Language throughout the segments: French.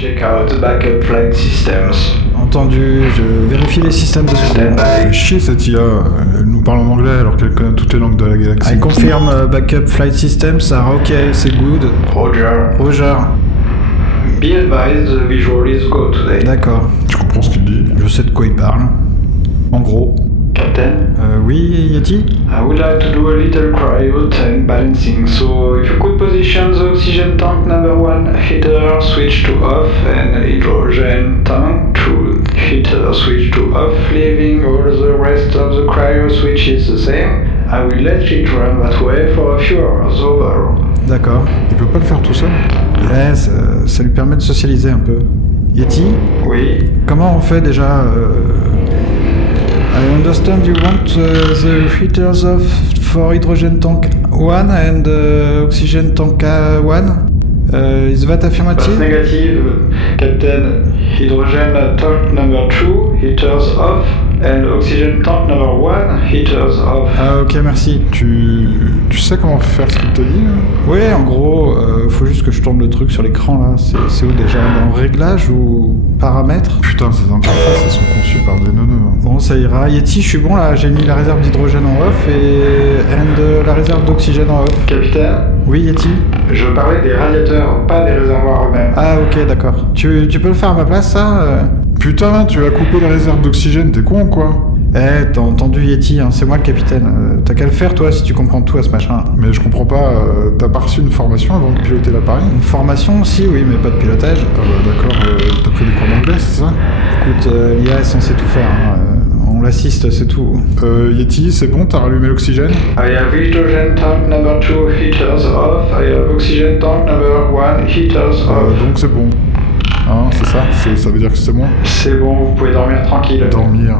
Check out the backup flight systems. Entendu, je vérifie les systèmes de secours. Stand by. Chier cette IA, elle nous parle en anglais alors qu'elle connaît toutes les langues de la galaxie. I confirm backup flight systems are ok, c'est good. Roger. Roger. Be advised, the visual is go today. D'accord, Tu comprends ce qu'il dit? je sais de quoi il parle. En gros. Captain, Oui, Yeti? I would like to do a little cryo tank balancing, so if you could position the oxygen tank number 1 heater switch to off and hydrogen tank to heater switch to off, leaving all the rest of the cryo switches the same, I will let it run that way for a few hours over. D'accord. Il peut pas le faire tout seul? Ouais, ça lui permet de socialiser un peu. Yeti? Oui, Comment on fait déjà I understand you want the heaters off for hydrogen tank 1 and oxygen tank 1? Is that that's affirmative? negative, Captain. Hydrogen tank number 2 heaters off and oxygen tank number 1 heaters off. Ah ok, merci. Tu sais comment faire ce qu'il te dit là? Ouais, en gros, faut juste que je tourne le truc sur l'écran là. C'est où déjà? Dans réglage ou paramètres? Putain, ces interfaces elles sont conçues par des neuneux. Hein. Bon, ça ira. Yeti, je suis bon là. J'ai mis la réserve d'hydrogène en off et la réserve d'oxygène en off. Capitaine, Oui, Yeti? je parlais des radiateurs, pas des réservoirs eux-mêmes. Ah ok, d'accord. Tu peux le faire à ma place ça Putain, tu as coupé les réserves d'oxygène, t'es con ou quoi? T'as entendu Yeti, hein, c'est moi le capitaine. T'as qu'à le faire toi si tu comprends tout à ce machin. Mais je comprends pas, t'as pas reçu une formation avant de piloter l'appareil? Une formation aussi, oui, mais pas de pilotage. Ah bah d'accord, t'as pris des cours d'anglais, c'est ça? Écoute, l'IA est censée tout faire. Hein. On l'assiste, c'est tout. Yeti, c'est bon, t'as rallumé l'oxygène? I have hydrogen tank number 2 heaters off, I have oxygen tank number 1 heaters off. Donc c'est bon. Hein, c'est ça? Ça veut dire que c'est bon? C'est bon, vous pouvez dormir tranquille. Dormir.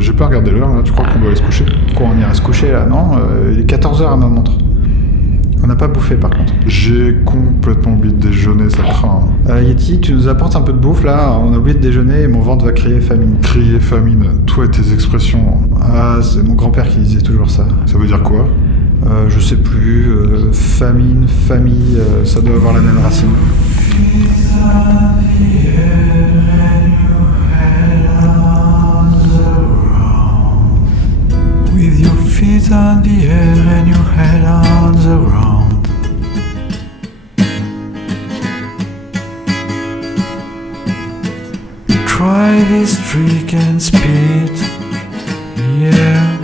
J'ai pas regardé l'heure là, tu crois qu'on doit aller se coucher? Quoi, on ira se coucher là, non Il est 14h à ma montre. On n'a pas bouffé par contre. J'ai complètement oublié de déjeuner, ça craint. Yeti, tu nous apportes un peu de bouffe là, on a oublié de déjeuner et mon ventre va crier famine. Crier famine, toi et tes expressions. Ah, c'est mon grand-père qui disait toujours ça. Ça veut dire quoi? Je sais plus, famine, famille, ça doit avoir la même racine. With your feet on the air and your head on the ground. Try this trick and speed, yeah.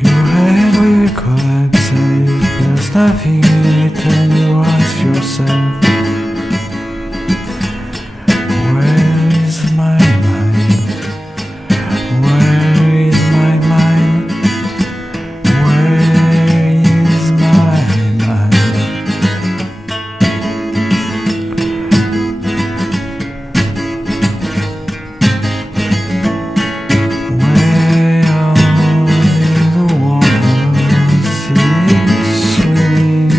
Your head will collapse and if there's nothing in it, then you ask yourself, where is my mind? Where is my mind? Where is my mind? Where are the waters swimming?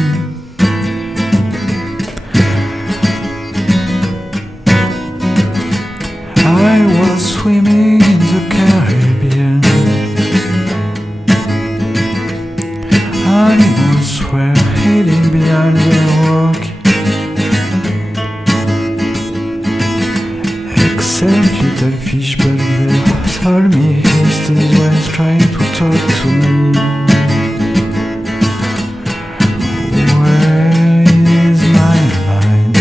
I was swimming in the Caribbean. Animals were hiding behind the rock, except little fish, but they told me he still was trying to talk to me. Where is my mind?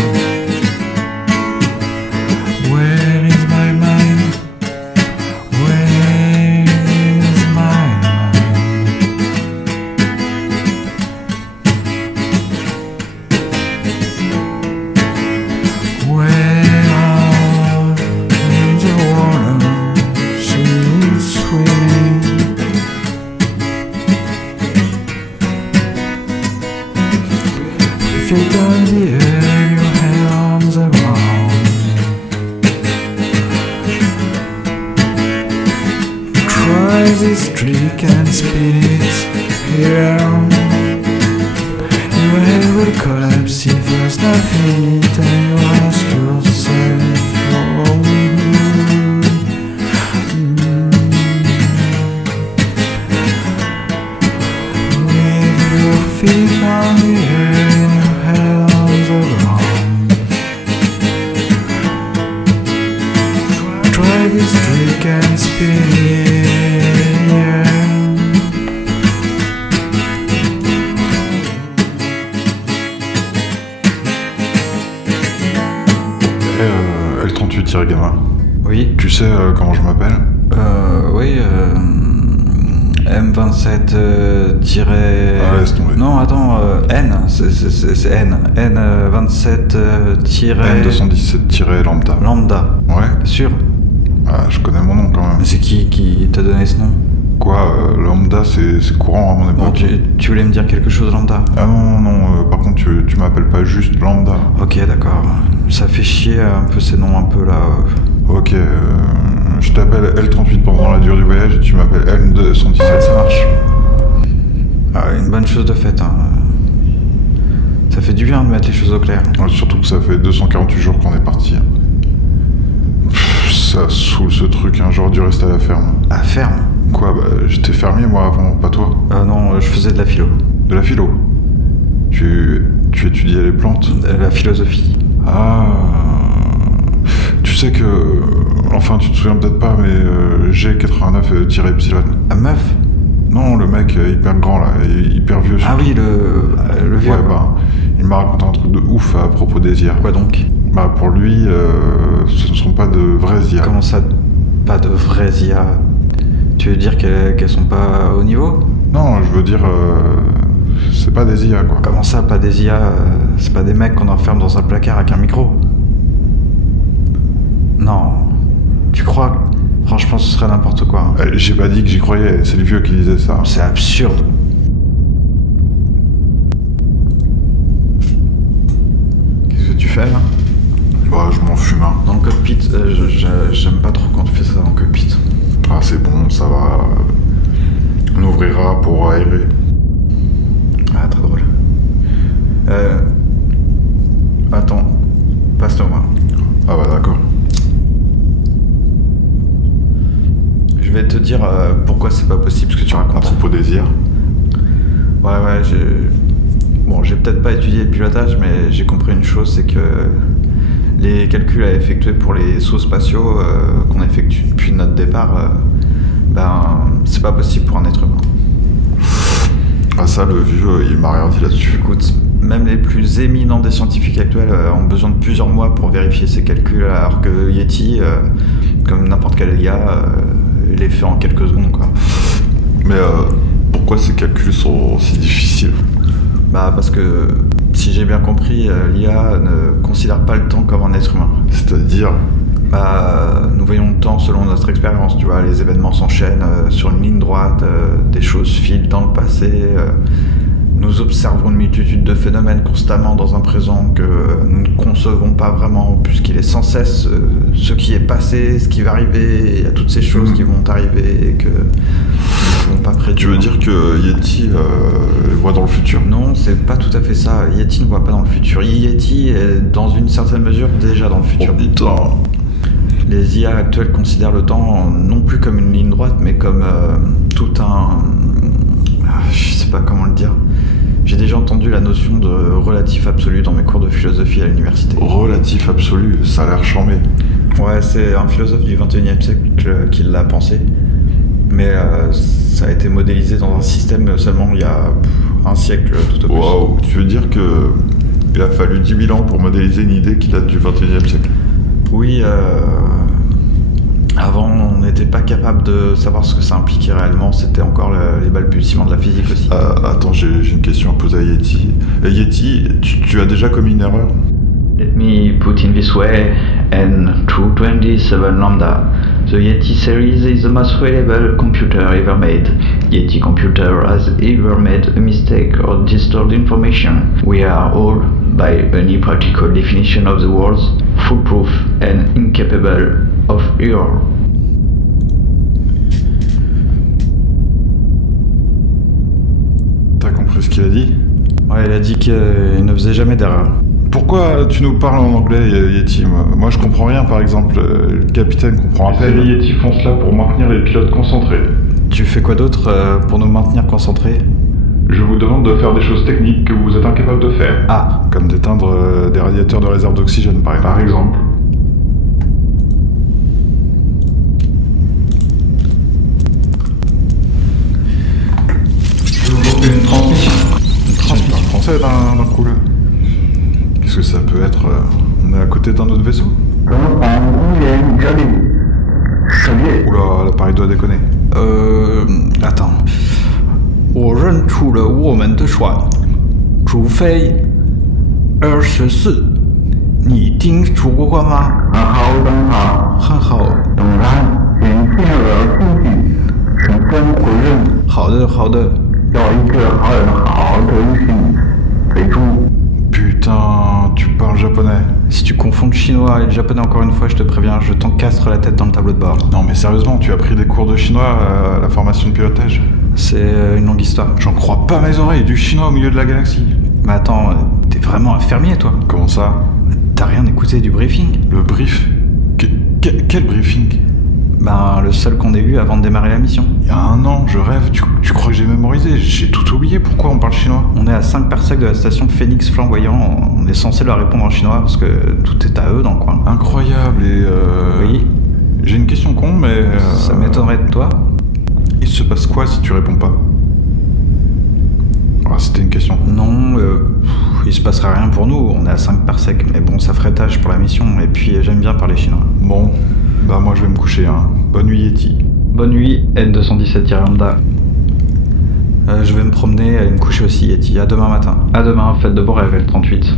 Where is my mind? Where is my mind? Where are the water she's swimming? Feet on the air, your head on the ground. Try this trick and spin it here. Your head will collapse if there's nothing in it, and you ask yourself, oh, with your feet on the air and your head on the ground. L38-Gamma. Oui. Tu sais comment je m'appelle? Oui, M27 Ah, laisse tomber. Non, attends, N, c'est N. N27 N217-Lambda. Lambda. Ouais. T'es sûr? Ah, je connais mon nom quand même. Mais c'est qui t'a donné ce nom? Quoi, Lambda, c'est courant à mon époque. Bon, tu voulais me dire quelque chose, Lambda? Ah non, par contre, tu m'appelles pas juste Lambda. Ok, d'accord. Ça fait chier un peu ces noms un peu là. Ok, je t'appelle L38 pendant la durée du voyage et tu m'appelles N217. Ça marche. Ah, une bonne chose de faite. Hein. Ça fait du bien de mettre les choses au clair. Ouais, surtout que ça fait 248 jours qu'on est parti. Ça saoule ce truc, hein, j'aurais dû rester à la ferme. À ferme? Quoi, bah j'étais fermier moi avant, pas toi. Non, je faisais de la philo. De la philo. Tu étudiais les plantes? La philosophie. Ah. Tu sais que... Enfin, tu te souviens peut-être pas, mais G89-Epsilon. Ah, meuf? Non, le mec hyper grand là, hyper vieux. Ah oui, le vieux. Ouais, bah, il m'a raconté un truc de ouf à propos des IA. Quoi donc? Bah, pour lui, ce ne sont pas de vraies IA. Comment ça, pas de vraies IA? Tu veux dire qu'elles sont pas au niveau? Non, je veux dire, c'est pas des IA quoi. Comment ça, pas des IA? C'est pas des mecs qu'on enferme dans un placard avec un micro? Non. Tu crois? Franchement, ce serait n'importe quoi. J'ai pas dit que j'y croyais, c'est le vieux qui disait ça. C'est absurde. Qu'est-ce que tu fais là? Bah, je m'en fume un. Dans le cockpit, j'aime pas trop quand tu fais ça dans le cockpit. Ah, c'est bon, ça va. On ouvrira pour aérer. Ah, très drôle. Attends, passe-le moi. Ah bah d'accord. Je vais te dire pourquoi c'est pas possible ce que tu À racontes. propos des IA. Ouais, j'ai peut-être pas étudié le pilotage, mais j'ai compris une chose, c'est que les calculs à effectuer pour les sauts spatiaux qu'on effectue depuis notre départ, c'est pas possible pour un être humain. Ah ça, le vieux, il m'a rien dit là-dessus. Écoute, même les plus éminents des scientifiques actuels ont besoin de plusieurs mois pour vérifier ces calculs, alors que Yeti, comme n'importe quel IA, il les fait en quelques secondes, quoi. Mais pourquoi ces calculs sont si difficiles? Parce que, si j'ai bien compris, l'IA ne considère pas le temps comme un être humain. C'est-à-dire? Nous voyons le temps selon notre expérience, tu vois, les événements s'enchaînent sur une ligne droite, des choses filent dans le passé, nous observons une multitude de phénomènes constamment dans un présent que nous ne concevons pas vraiment, puisqu'il est sans cesse ce qui est passé, ce qui va arriver, il y a toutes ces choses qui vont arriver et que nous ne pouvons pas prédire. Tu veux dire que Yeti voit dans le futur? Non, c'est pas tout à fait ça. Yeti ne voit pas dans le futur. Yeti est dans une certaine mesure déjà dans le futur. Oh putain. Les IA actuels considèrent le temps non plus comme une ligne droite, mais comme tout un... Je sais pas comment le dire. J'ai déjà entendu la notion de relatif absolu dans mes cours de philosophie à l'université. Relatif absolu, ça a l'air charmé. Ouais, c'est un philosophe du 21e siècle qui l'a pensé. Mais ça a été modélisé dans un système seulement il y a un siècle tout au plus. Waouh, tu veux dire que il a fallu 10 000 ans pour modéliser une idée qui date du 21e siècle? Oui, avant on n'était pas capable de savoir ce que ça impliquait réellement, c'était encore les balbutiements de la physique aussi. Attends, j'ai une question à poser à Yeti. Yeti, tu as déjà commis une erreur? Let me put in this way, N227 Lambda. The Yeti series is the most reliable computer ever made. Yeti computer has ever made a mistake or distorted information. We are all, by any practical definition of the words, foolproof and incapable of error. T'as compris ce qu'il a dit? Ouais, il a dit qu'il ne faisait jamais d'erreur. Pourquoi tu nous parles en anglais, Yeti? Moi je comprends rien, par exemple, le capitaine comprend à peine. Les Yeti font cela pour maintenir les pilotes concentrés. Tu fais quoi d'autre pour nous maintenir concentrés? Je vous demande de faire des choses techniques que vous êtes incapable de faire. Ah, Comme d'éteindre des radiateurs de réserve d'oxygène, par exemple. Par exemple. une transmission. Tu parles français d'un coup là? Qu'est-ce que ça peut être? On est à côté d'un autre vaisseau? 总往公园这里10月。 Oula, l'appareil doit déconner. Attends. 我认出了我们的船，除非24。你听说过吗？很好，很好。很好。当然，先进了信息，身份确认。好的，好的。要一个好的信最初。 Putain, tu parles japonais. Si tu confonds le chinois et le japonais encore une fois, je te préviens, je t'encastre la tête dans le tableau de bord. Non mais sérieusement, tu as pris des cours de chinois à la formation de pilotage? C'est une longue histoire. J'en crois pas mes oreilles, du chinois au milieu de la galaxie. Mais attends, t'es vraiment un fermier toi? Comment ça? T'as rien écouté du briefing? Le brief? Quel briefing? Ben, le seul qu'on ait eu avant de démarrer la mission. Il y a 1 an, je rêve, tu crois que j'ai mémorisé? J'ai tout oublié, pourquoi on parle chinois? On est à 5 parsecs de la station Phoenix Flamboyant, on est censé leur répondre en chinois parce que tout est à eux dans le coin. Incroyable, et Oui. J'ai une question con, mais... Ça m'étonnerait de toi. Il se passe quoi si tu réponds pas? Ah, c'était une question. Non, il se passera rien pour nous, on est à 5 parsecs, mais bon, ça ferait tâche pour la mission, et puis j'aime bien parler chinois. Bon, bah moi je vais me coucher, hein. Bonne nuit Yeti. Bonne nuit, N217-Lambda. Je vais me promener, aller me coucher aussi, Yeti. À demain matin. À demain, faites de beaux rêves, L38.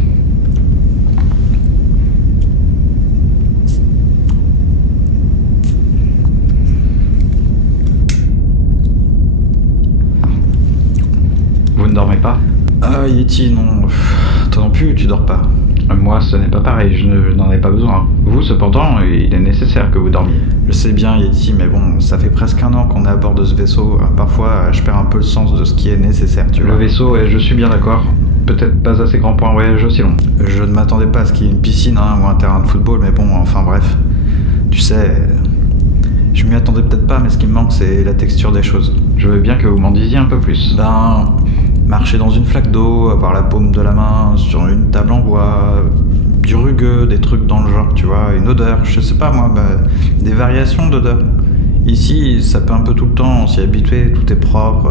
Vous ne dormez pas? Ah, Yeti, non. Toi non plus, tu dors pas. Moi, ce n'est pas pareil, je n'en ai pas besoin. Vous, cependant, il est nécessaire que vous dormiez. Je sais bien, Yeti, mais bon, ça fait presque 1 an qu'on est à bord de ce vaisseau. Parfois, je perds un peu le sens de ce qui est nécessaire, tu vois. Le vaisseau, je suis bien d'accord. Peut-être pas assez grand pour un voyage aussi long. Je ne m'attendais pas à ce qu'il y ait une piscine ou un terrain de football, mais bon, enfin bref. Tu sais, je m'y attendais peut-être pas, mais ce qui me manque, c'est la texture des choses. Je veux bien que vous m'en disiez un peu plus. Ben, marcher dans une flaque d'eau, avoir la paume de la main sur une table en bois, du rugueux, des trucs dans le genre, tu vois, une odeur, je sais pas moi, des variations d'odeur. Ici, ça peut un peu tout le temps, on s'y est habitué, tout est propre.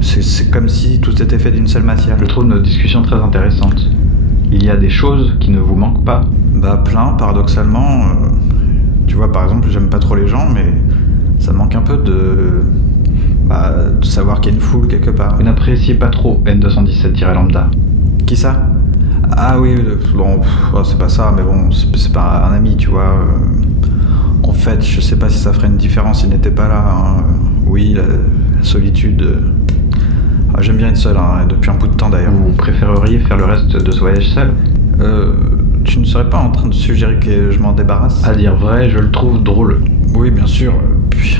C'est comme si tout était fait d'une seule matière. Je trouve notre discussion très intéressante. Il y a des choses qui ne vous manquent pas? Bah plein, paradoxalement. Tu vois, par exemple, j'aime pas trop les gens, mais ça manque un peu de savoir qu'il y a une foule quelque part. Vous n'appréciez pas trop N217-Lambda? Qui ça? Ah oui, bon, c'est pas ça, mais bon, c'est pas un ami, tu vois. En fait, je sais pas si ça ferait une différence s'il n'était pas là. Hein. Oui, la solitude... j'aime bien être seul, hein, depuis un bout de temps d'ailleurs. Vous préféreriez faire le reste de ce voyage seul? Tu ne serais pas en train de suggérer que je m'en débarrasse? À dire vrai, je le trouve drôle. Oui, bien sûr. Puis...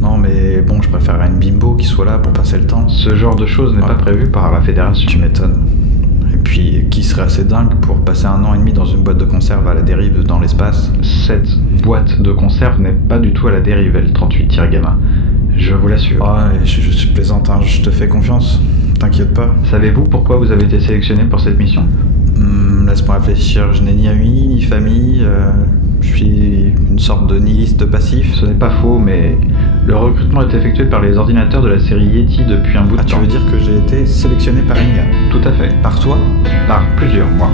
Non, mais bon, je préférerais une bimbo qui soit là pour passer le temps. Ce genre de choses n'est pas prévu par la Fédération. Tu m'étonnes. Et puis, qui serait assez dingue pour passer 1 an et demi dans une boîte de conserve à la dérive dans l'espace? Cette boîte de conserve n'est pas du tout à la dérive, L38-Gamma. Je vous l'assure. Ouais, je suis plaisante, hein, je te fais confiance. T'inquiète pas. Savez-vous pourquoi vous avez été sélectionné pour cette mission? Laisse-moi réfléchir, je n'ai ni amis, ni famille, je suis une sorte de nihiliste passif. Ce n'est pas faux, mais le recrutement est effectué par les ordinateurs de la série Yeti depuis un bout de temps. Tu veux dire que j'ai été sélectionné par une IA? Tout à fait. Par toi? Par plusieurs, moi.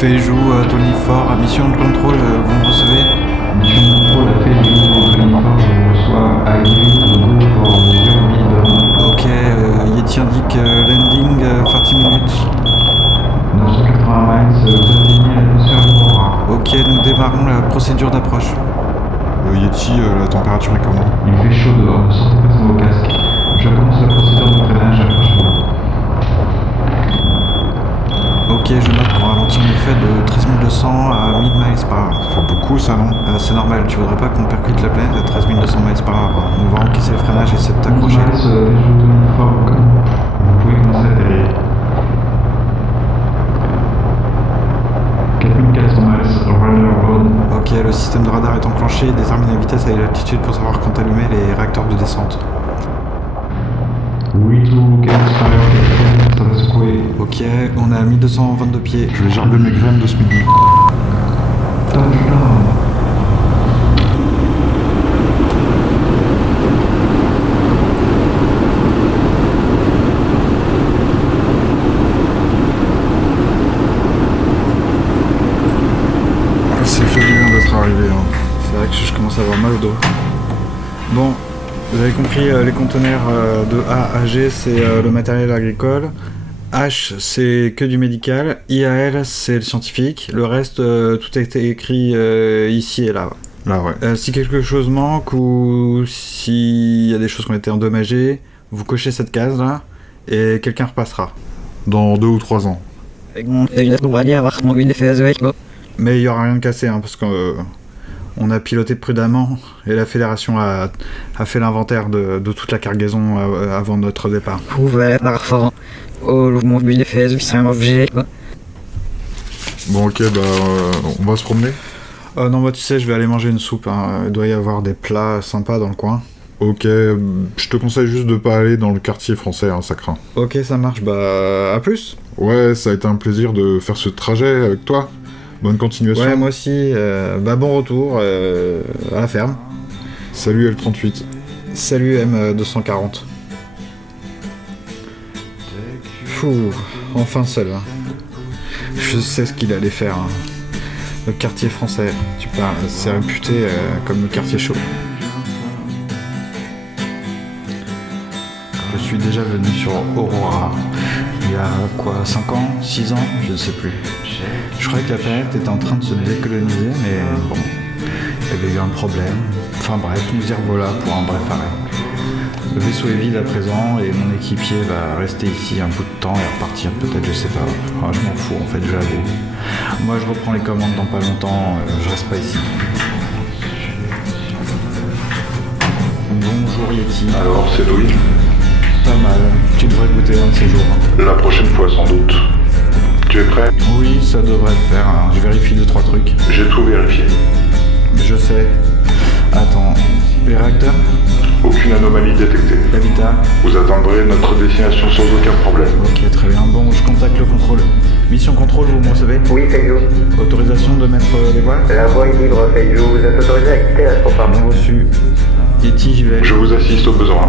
Feijou, Tony Ford, mission de contrôle, vous me recevez? Mission de contrôle à Feijou, Tony Ford, je reçois Agnew, go for 0 mid. Ok, Yeti indique landing 40 minutes. 980 miles, vous atteignez l'atmosphère d'Aurora. Ok, nous démarrons la procédure d'approche. Yeti, la température est comment? Il fait chaud dehors, ne sortez pas sans vos casques. Je commence la procédure de freinage, approchez-vous. Ok, je note qu'on ralentit en effet de 13 200 à 1000 miles par heure. Ça fait beaucoup ça, non? C'est normal, tu voudrais pas qu'on percute la planète à 13 200 miles par heure. On va encaisser le freinage et essayer de t'accrocher. Feijou, Tony Ford, vous pouvez commencer à atterrir. 4400 miles, Runner Road. Ok, le système de radar est enclenché, détermine la vitesse et l'altitude pour savoir quand allumer les réacteurs de descente. Oui, tout, fire, capitaine, ça va secouer. Ok, on est à 1222 pieds. Je vais gerber mes graines de ce midi. Touchdown. Ça fait du bien d'être arrivé. C'est vrai que je commence à avoir mal au dos. Bon, vous avez compris, les conteneurs de A à G, c'est le matériel agricole. H, c'est que du médical. I à L, c'est le scientifique. Le reste, tout a été écrit ici et là. Là, ouais. Si quelque chose manque ou s'il y a des choses qui ont été endommagées, vous cochez cette case-là et quelqu'un repassera. Dans 2 ou 3 ans. Mais il n'y aura rien de cassé, hein, parce qu'on a piloté prudemment et la fédération a fait l'inventaire de toute la cargaison avant notre départ. Bon, ok, on va se promener. Non, bah tu sais, je vais aller manger une soupe, hein. Il doit y avoir des plats sympas dans le coin. Ok, je te conseille juste de pas aller dans le quartier français, hein, ça craint. Ok, ça marche, bah à plus. Ouais, ça a été un plaisir de faire ce trajet avec toi. Bonne continuation. Ouais, moi aussi, bon retour à la ferme. Salut L38. Salut M240. Fou, enfin seul. Hein. Je sais ce qu'il allait faire. Hein. Le quartier français, tu parles, c'est réputé comme le quartier chaud. Je suis déjà venu sur Aurora. Il y a quoi, 5 ans, 6 ans, je ne sais plus. Je croyais que la planète était en train de se décoloniser, mais bon, il y avait eu un problème. Enfin bref, nous y revoilà pour un bref arrêt. Le vaisseau est vide à présent et mon équipier va rester ici un bout de temps et repartir peut-être, je sais pas. Ah, je m'en fous en fait, je l'avoue. Moi je reprends les commandes dans pas longtemps, je reste pas ici. Bonjour Yeti. Alors, c'est Louis. Pas mal, tu devrais goûter un de ces jours. La prochaine fois, sans doute. Tu es prêt? Oui, ça devrait le faire, hein. Je vérifie 2-3 trucs. J'ai tout vérifié. Je sais. Attends, les réacteurs? Aucune anomalie détectée. L'habitat? Vous atteindrez notre destination sans aucun problème. Ok, très bien. Bon, je contacte le contrôle. Mission contrôle, vous me recevez? Oui, Feijou. Autorisation de mettre les voiles? La voie est libre, Feijou. Vous êtes autorisé à quitter l'astroport. Bien reçu. Yeti, j'y vais. Je vous assiste au besoin.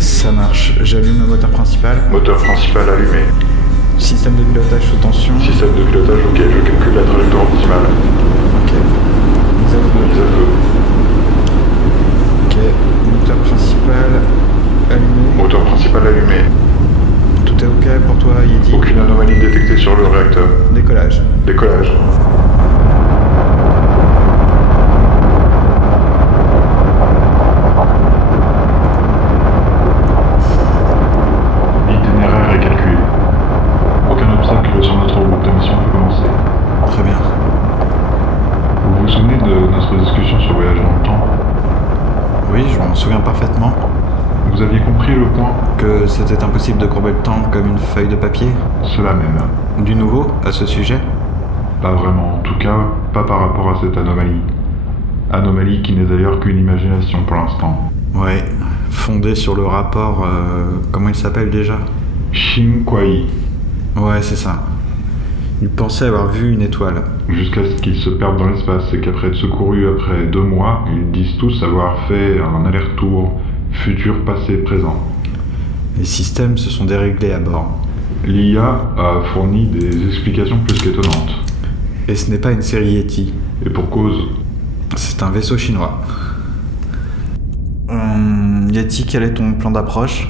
Ça marche. J'allume le moteur principal. Moteur principal allumé. Système de pilotage sous tension. Système de pilotage, ok. Je calcule la trajectoire optimale. Ok. Mise à feu. Mise à feu. Ok. Moteur principal allumé. Moteur principal allumé. Tout est ok pour toi, Yeti? Aucune anomalie détectée sur le réacteur. Décollage. Décollage. L'itinéraire est calculé. Aucun obstacle sur notre route. La mission peut commencer. Très bien. Vous vous souvenez de notre discussion sur voyage dans le temps? Oui, je m'en souviens parfaitement. Vous aviez compris le point? Que c'était impossible de courber le temps comme une feuille de papier? Cela même. Du nouveau à ce sujet? Pas vraiment. En tout cas, pas par rapport à cette anomalie. Anomalie qui n'est d'ailleurs qu'une imagination pour l'instant. Ouais, fondé sur le rapport... comment il s'appelle déjà? Shin Kwai. Ouais, c'est ça. Il pensait avoir vu une étoile. Jusqu'à ce qu'ils se perdent dans l'espace et qu'après être secourus après 2 mois, ils disent tous avoir fait un aller-retour futur, passé, présent. Les systèmes se sont déréglés à bord. L'IA a fourni des explications plus qu'étonnantes. Et ce n'est pas une série Yeti. Et pour cause. C'est un vaisseau chinois. Yeti, quel est ton plan d'approche?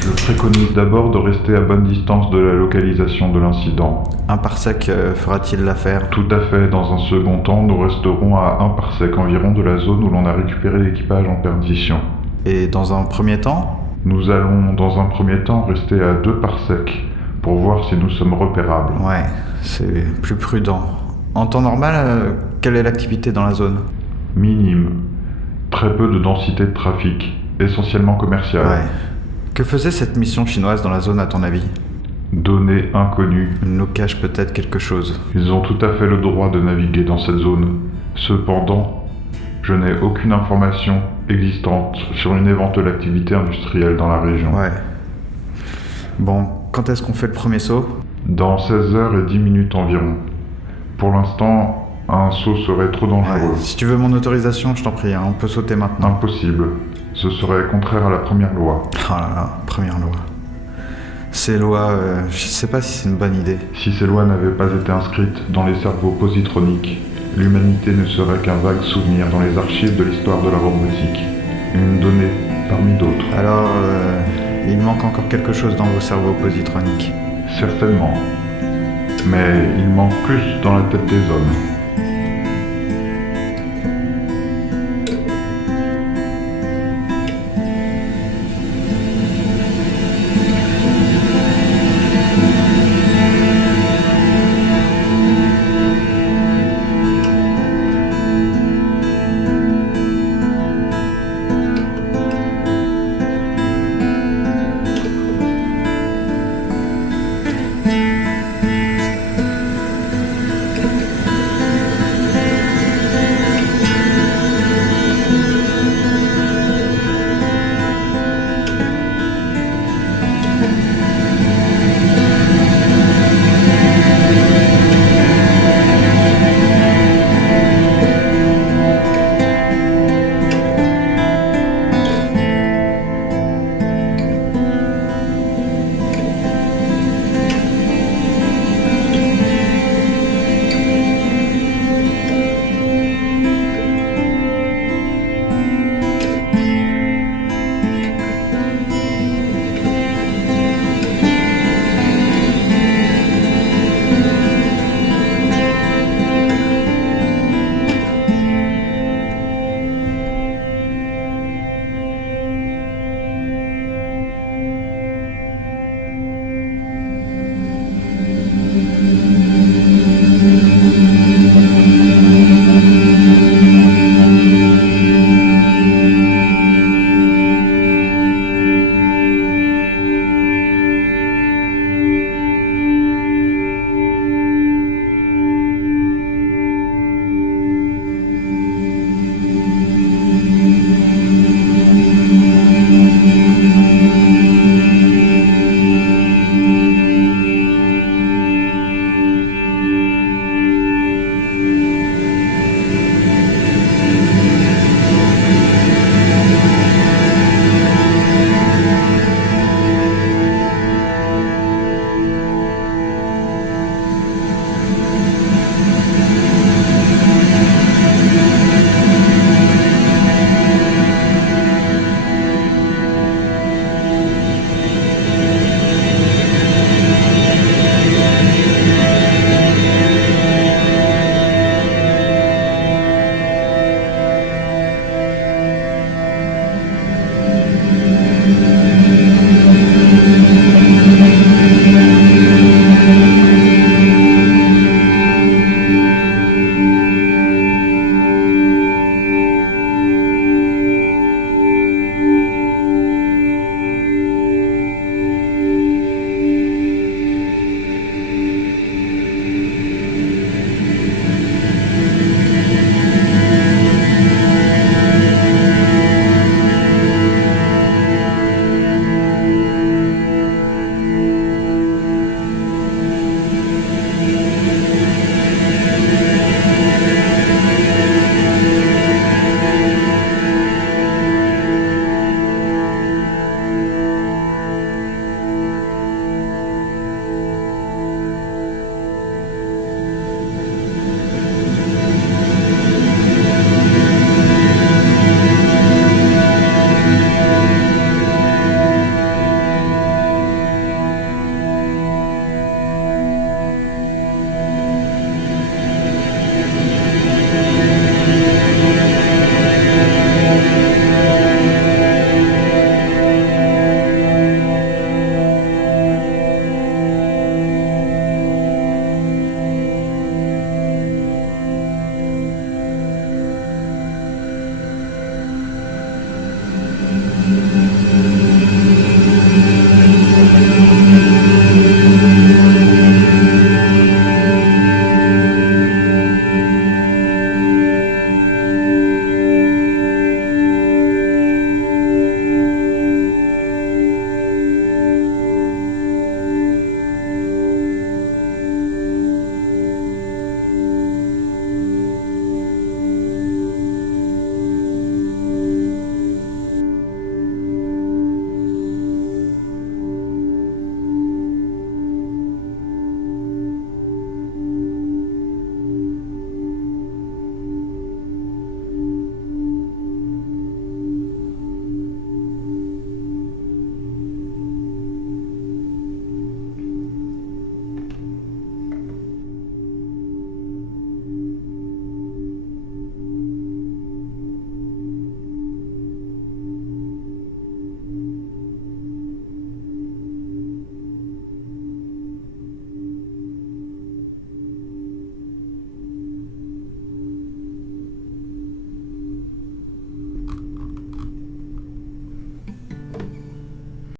Je préconise d'abord de rester à bonne distance de la localisation de l'incident. Un parsec fera-t-il l'affaire? Tout à fait. Dans un second temps, nous resterons à 1 parsec environ de la zone où l'on a récupéré l'équipage en perdition. Et dans un premier temps? Nous allons, dans un premier temps, rester à 2 parsecs pour voir si nous sommes repérables. Ouais, c'est plus prudent. En temps normal, quelle est l'activité dans la zone? Minime. Très peu de densité de trafic, essentiellement commercial. Ouais. Que faisait cette mission chinoise dans la zone à ton avis? Données inconnues. Ils nous cachent peut-être quelque chose. Ils ont tout à fait le droit de naviguer dans cette zone. Cependant, je n'ai aucune information existante sur une éventuelle activité industrielle dans la région. Ouais. Bon, quand est-ce qu'on fait le premier saut? Dans 16h10 environ. Pour l'instant, un saut serait trop dangereux. Ouais. Si tu veux mon autorisation, je t'en prie, hein, on peut sauter maintenant. Impossible. Ce serait contraire à la première loi. Oh là là, première loi. Ces lois, je sais pas si c'est une bonne idée. Si ces lois n'avaient pas été inscrites dans les cerveaux positroniques, l'humanité ne serait qu'un vague souvenir dans les archives de l'histoire de la robotique. Une donnée parmi d'autres. Alors, il manque encore quelque chose dans vos cerveaux positroniques. Certainement. Mais il manque plus dans la tête des hommes.